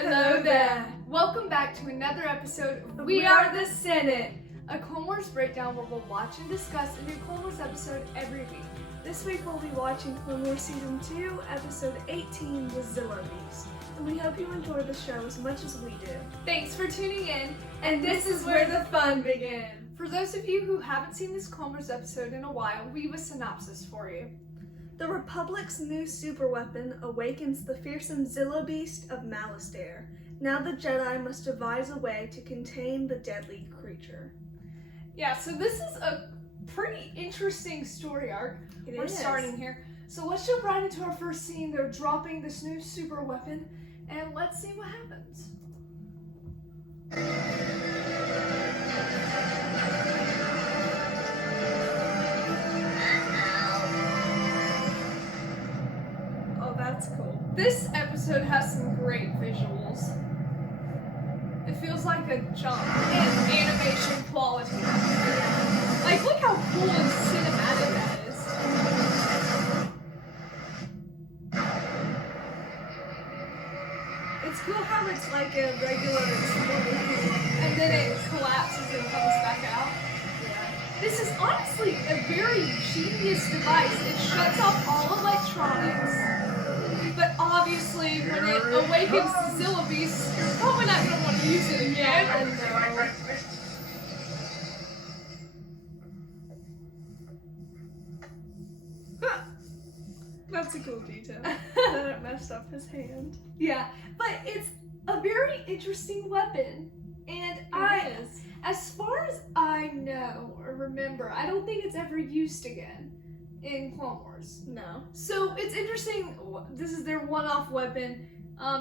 Hello there! Welcome back to another episode of We Are the Senate, a Clone Wars breakdown where we'll watch and discuss a new Clone Wars episode every week. This week we'll be watching Clone Wars Season 2, Episode 18, The Zilla Beast. And we hope you enjoy the show as much as we do. Thanks for tuning in, and this is where the fun begins. For those of you who haven't seen this Clone Wars episode in a while, we have a synopsis for you. The Republic's new superweapon awakens the fearsome Zilla Beast of Malastare. Now the Jedi must devise a way to contain the deadly creature. Yeah, so this is a pretty interesting story arc. We're starting here. So let's jump right into our first scene. They're dropping this new super weapon, and let's see what happens. Oh, that's cool. This episode has some great visuals. It feels like a jump in animation quality. Like, look how cool and cinematic that is. It's cool how it's like a regular explosion. And then it collapses and comes back out. Yeah. This is honestly a very genius device. It shuts off all electronics. But obviously, when it awakens the Zilla Beast, you're probably not going to want to use it again. That's a cool detail. Then it messed up his hand. Yeah, but it's a very interesting weapon. And as far as I know or remember, I don't think it's ever used again in Clone Wars. No. So it's interesting. This is their one-off weapon.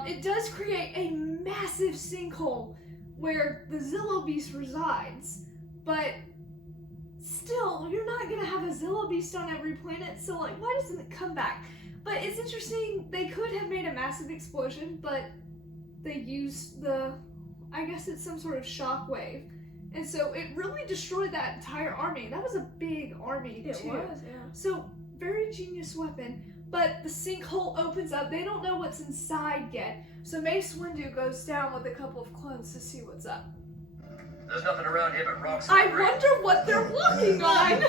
It does create a massive sinkhole where the Zilla Beast resides, but still, you're not gonna have a Zilla Beast on every planet. So like, why doesn't it come back? But it's interesting. They could have made a massive explosion, but they used I guess it's some sort of shock wave. And so it really destroyed that entire army. That was a big army, too. It was, yeah. So, very genius weapon. But the sinkhole opens up. They don't know what's inside yet. So Mace Windu goes down with a couple of clones to see what's up. There's nothing around here but rocks. I wonder what they're walking on.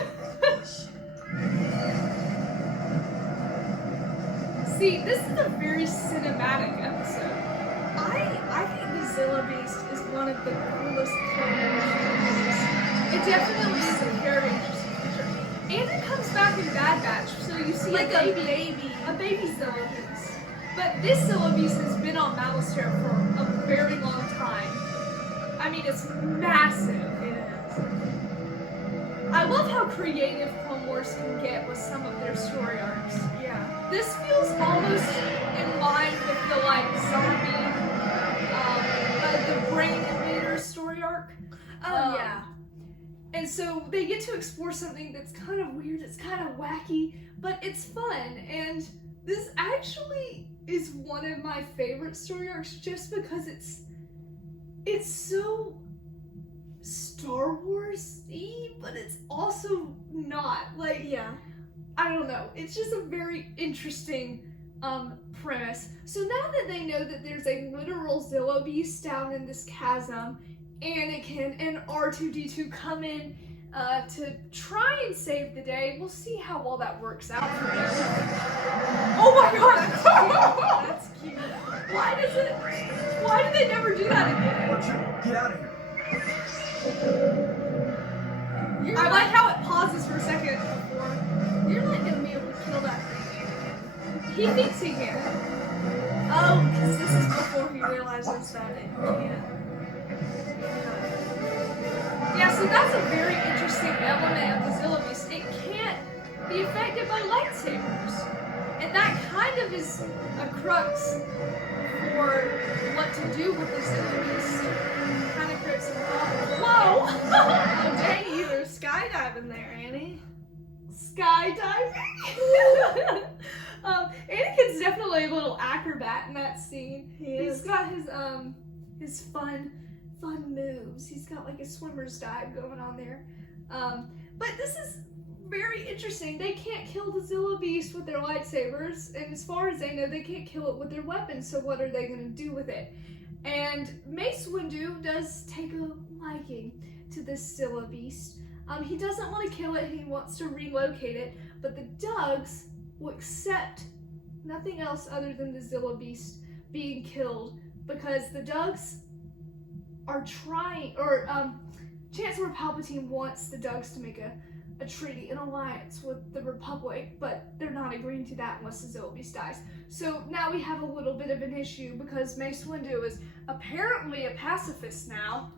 See, this is a very cinematic episode. I think the Zilla Beast is one of the coolest Clone Wars creatures. It definitely is a very interesting creature. And it comes back in Bad Batch, so you see Like a baby Zilla Beast. But this Zilla Beast has been on Malastare for a very long time. I mean, it's massive. It is. I love how creative Clone Wars can get with some of their story arcs. Yeah. This feels almost in line with the zombie, the Brain Invader story arc. Yeah. And so they get to explore something that's kind of weird, it's kind of wacky, but it's fun. And this actually is one of my favorite story arcs just because it's so Star Wars-y, but it's also not. Like, Yeah. I don't know. It's just a very interesting premise. So now that they know that there's a literal Zilla Beast down in this chasm, Anakin and R2-D2 come in to try and save the day. We'll see how well that works out for them. Oh my god! That's cute. Why do they never do that again? Get out of here. I like how it pauses for a second before. You're not gonna be able to kill that thing, Anakin. He thinks he can. Oh, because this is before he realizes that it can't. Yeah, so that's a very interesting element of the Zilla Beast. It can't be affected by lightsabers. And that kind of is a crux for what to do with the Zilla Beast. Kind of creates some problems. Whoa! Oh, dang you, there's skydiving there, Annie. Skydiving? Anakin's definitely a little acrobat in that scene. He's got his fun moves. He's got like a swimmer's dive going on there. But this is very interesting. They can't kill the Zilla Beast with their lightsabers, and as far as they know, they can't kill it with their weapons, so what are they going to do with it? And Mace Windu does take a liking to this Zilla Beast. He doesn't want to kill it, he wants to relocate it, but the Dugs will accept nothing else other than the Zilla Beast being killed, because the Dugs are trying, or Chancellor Palpatine wants the Dugs to make a treaty, an alliance with the Republic, but they're not agreeing to that unless the Zilla Beast dies. So now we have a little bit of an issue because Mace Windu is apparently a pacifist now.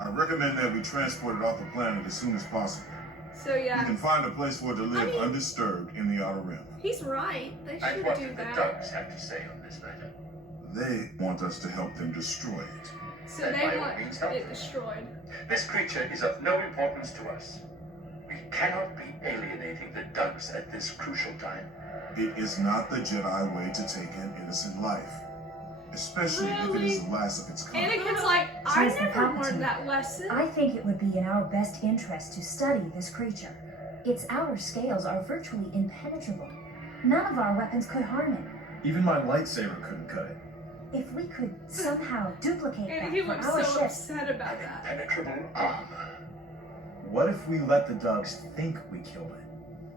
I recommend that we transport it off the planet as soon as possible. So yeah. We can find a place for it to live undisturbed in the Outer Rim. He's right. They And should what do do the that. Dugs have to say on this matter? They want us to help them destroy it. So Then by they all want means help it them. destroyed. This creature is of no importance to us. We cannot be alienating the Dugs at this crucial time. It is not the Jedi way to take an innocent life. Especially if it is the last of its kind. Anakin's like, I Chancellor never Palpatine, learned that lesson. I think it would be in our best interest to study this creature. Its outer scales are virtually impenetrable. None of our weapons could harm it. Even my lightsaber couldn't cut it. If we could somehow duplicate that Anakin for looks our so ship, upset about that. Impenetrable armor. What if we let the Dugs think we killed it?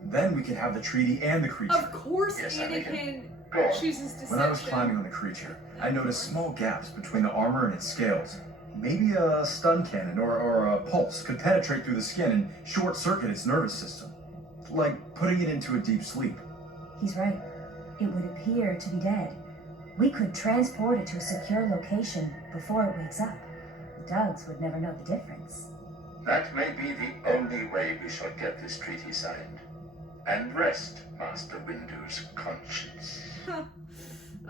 Then we could have the treaty and the creature. Of course Yes, Anakin Go on. chooses deception. When I was climbing on the creature, I noticed small gaps between the armor and its scales. Maybe a stun cannon or a pulse could penetrate through the skin and short-circuit its nervous system. Like putting it into a deep sleep. he's right. It would appear to be dead. We could transport it to a secure location before it wakes up. The Dugs would never know the difference. That may be the only way we shall get this treaty signed. And rest Master Windu's conscience.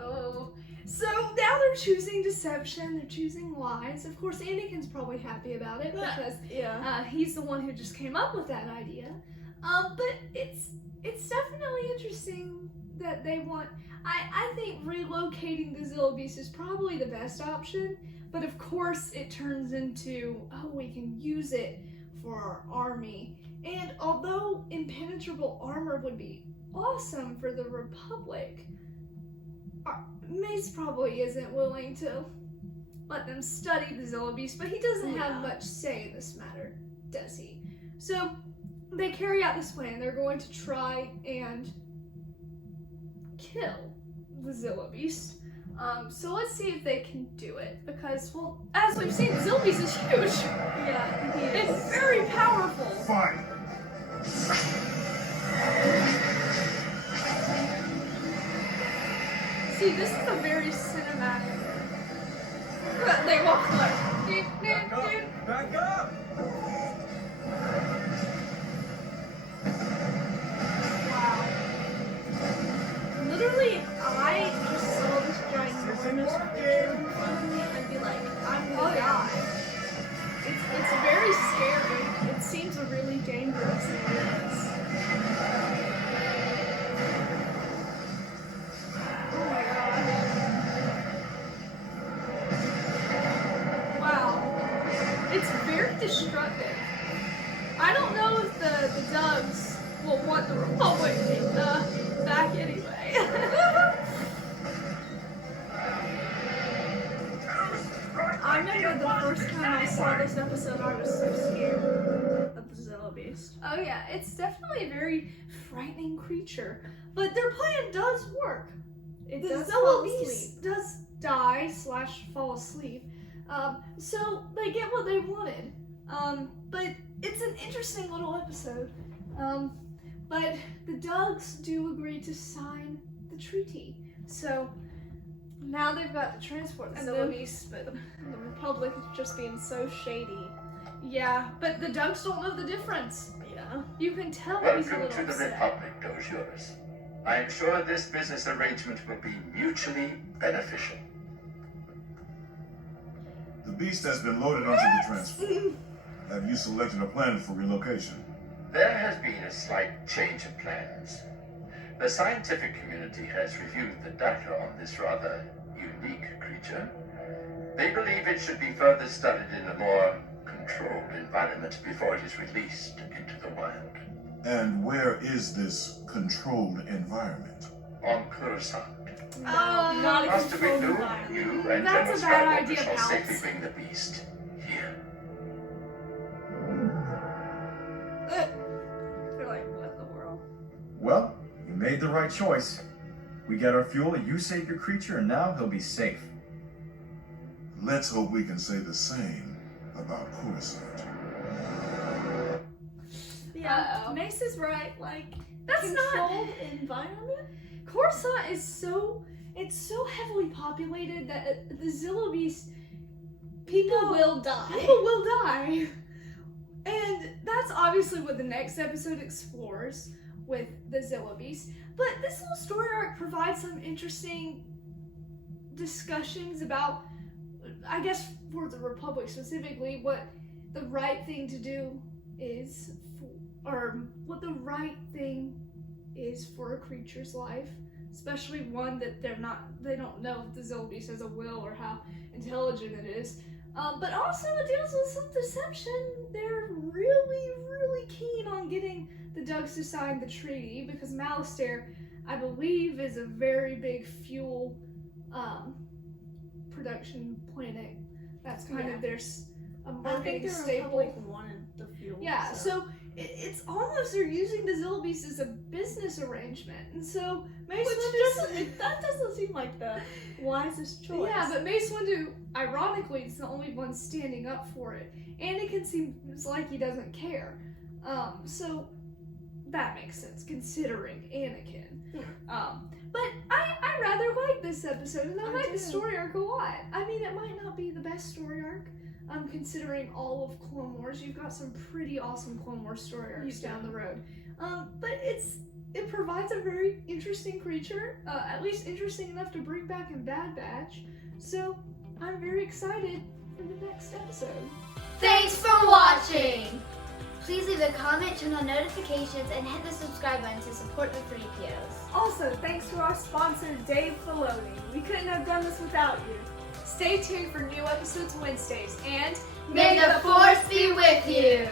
Oh. So now they're choosing deception, they're choosing lies. Of course, Anakin's probably happy about it because he's the one who just came up with that idea. But it's definitely interesting that they want. I think relocating the Zilla Beast is probably the best option. But of course, it turns into, oh, we can use it for our army. And although impenetrable armor would be awesome for the Republic, Mace probably isn't willing to let them study the Zilla Beast, but he doesn't have much say in this matter, does he? So they carry out this plan. They're going to try and kill the Zilla Beast. So let's see if they can do it, because, well, as we've seen, the Zilla Beast is huge. Yeah, he is. It's very powerful. Fine. See, this is a very cinematic. They walk like. Back up! Back up! Wow. Literally, if I just saw this ginormous creature in front of me, I'd be like, I'm gonna die. It's very scary. It seems really dangerous and it is. Oh my god. Wow. It's very destructive. I don't know if the Dugs will want the Republic back anyway. I remember the first time I saw this episode, I was so scared of the Zilla Beast. Oh yeah, it's definitely a very frightening creature. But their plan does work. It The does Zilla fall Beast asleep. does die / fall asleep. So they get what they wanted. But it's an interesting little episode. But the Dugs do agree to sign the treaty. So now they've got to transport the And Zilla then- Beast, but The Republic is just being so shady. yeah, but the Dugs don't know the difference. Yeah. You can tell he's a Welcome little to the upset. Republic, Doziers. I am sure this business arrangement will be mutually beneficial. The beast has been loaded onto the transport. Have you selected a plan for relocation? There has been a slight change of plans. The scientific community has reviewed the data on this rather unique creature. They believe it should be further studied in a more controlled environment before it is released into the wild. And where is this controlled environment? On Coruscant. Not a Master controlled Windu, environment. you and That's General a bad Skywalker idea, shall pals. safely bring the beast here. They're like, what in the world? Well, you made the right choice. We get our fuel, you save your creature, and now he'll be safe. Let's hope we can say the same about Coruscant. Yeah, Uh-oh. Mace is right. Like, That's not- controlled environment? Coruscant is so heavily populated that the Zillo Beast People No. will die. people will die. And that's obviously what the next episode explores with the Zillo Beast. But this little story arc provides some interesting discussions about, I guess for the Republic specifically, what the right thing to do is, or what the right thing is for a creature's life, especially one that they don't know if the Zillo Beast has a will or how intelligent it is. But also it deals with some deception. They're really keen on getting the Dugs to sign the treaty because Malastare, I believe, is a very big fuel production planet. That's kind of their a I think marketing the staple. Republic wanted the fuel. Yeah, so it's almost they're using the Zillo Beast as a business arrangement, and so Mace Windu. That doesn't seem like the wisest choice. Yeah, but Mace Windu, ironically, is the only one standing up for it. Anakin seems like he doesn't care, so that makes sense considering Anakin. But I rather like this episode, and I like the do. story arc a lot. I mean, it might not be the best story arc. Considering all of Clone Wars, you've got some pretty awesome Clone Wars story arcs down the road. But it provides a very interesting creature, at least interesting enough to bring back in Bad Batch. So I'm very excited for the next episode. Thanks for watching! Please leave a comment, turn on notifications, and hit the subscribe button to support the Threepios. Also, thanks to our sponsor, Dave Filoni. We couldn't have done this without you. Stay tuned for new episodes Wednesdays, and May the Force be with you!